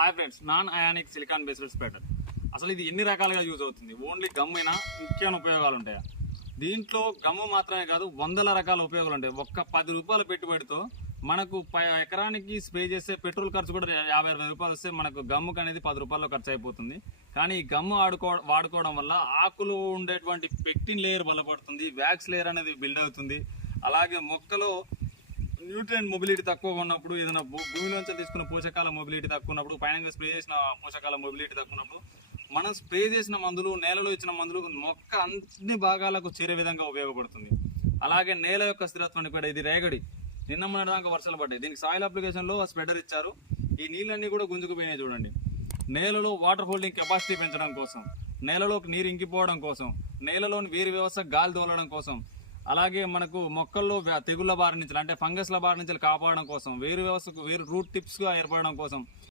Hi friends, non ionic silicon based spreader. అసలు ఇది ఎన్ని రకాలుగా యూజ్ అవుతుంది? ఓన్లీ గమ్ అయినా ముఖ్యమైన ఉపయోగాలు ఉంటాయా? దీంట్లో గమ్ము మాత్రమే కాదు, వందల రకాల ఉపయోగాలు ఉంటాయి. ఒక్క 10 రూపాయల పెట్టుబడితో మనకు ఎకరానికి స్ప్రే చేసే పెట్రోల్ ఖర్చు కూడా 50-60 రూపాయలు వస్తే మనకు గమ్ముకు అనేది 10 రూపాయల్లో ఖర్చు అయిపోతుంది. కానీ ఈ గమ్ము వాడుకోవడం వల్ల ఆకులు ఉండేటువంటి పెక్టిన్ లేయర్ బలపడుతుంది, వ్యాక్స్ లేయర్ అనేది బిల్డ్ అవుతుంది. అలాగే మొక్కలో న్యూట్రియంట్ మొబిలిటీ తక్కువగా ఉన్నప్పుడు, ఏదైనా భూమిలోంచి తీసుకున్న పోషకాల మొబిలిటీ తక్కువ ఉన్నప్పుడు, పైన స్ప్రే చేసిన పోషకాల మొబిలిటీ తక్కువ ఉన్నప్పుడు మనం స్ప్రే చేసిన మందులు, నేలలో ఇచ్చిన మందులు మొక్క అన్ని భాగాలకు చేరే విధంగా ఉపయోగపడుతుంది. అలాగే నేల యొక్క స్థిరత్వాన్ని కూడా, ఇది రేగడి, నిన్న మొన్నటిదాకా వర్షాలు పడ్డాయి, దీనికి సాయిల్ అప్లికేషన్లో స్ప్రెడర్ ఇచ్చారు. ఈ నీళ్ళన్నీ కూడా గుంజుకుపోయినాయి చూడండి. నేలలో వాటర్ హోల్డింగ్ కెపాసిటీ పెంచడం కోసం, నేలలోకి నీరు ఇంకిపోవడం కోసం, నేలలోని వేరు వ్యవస్థ గాలి తోలడం కోసం, అలాగే మనకు మొక్కల్లో తెగుళ్ల బారి నుంచి అంటే ఫంగస్ల బారి నుంచి కాపాడడం కోసం, వేరు వ్యవస్థకు వేరు రూట్ టిప్స్గా ఏర్పడడం కోసం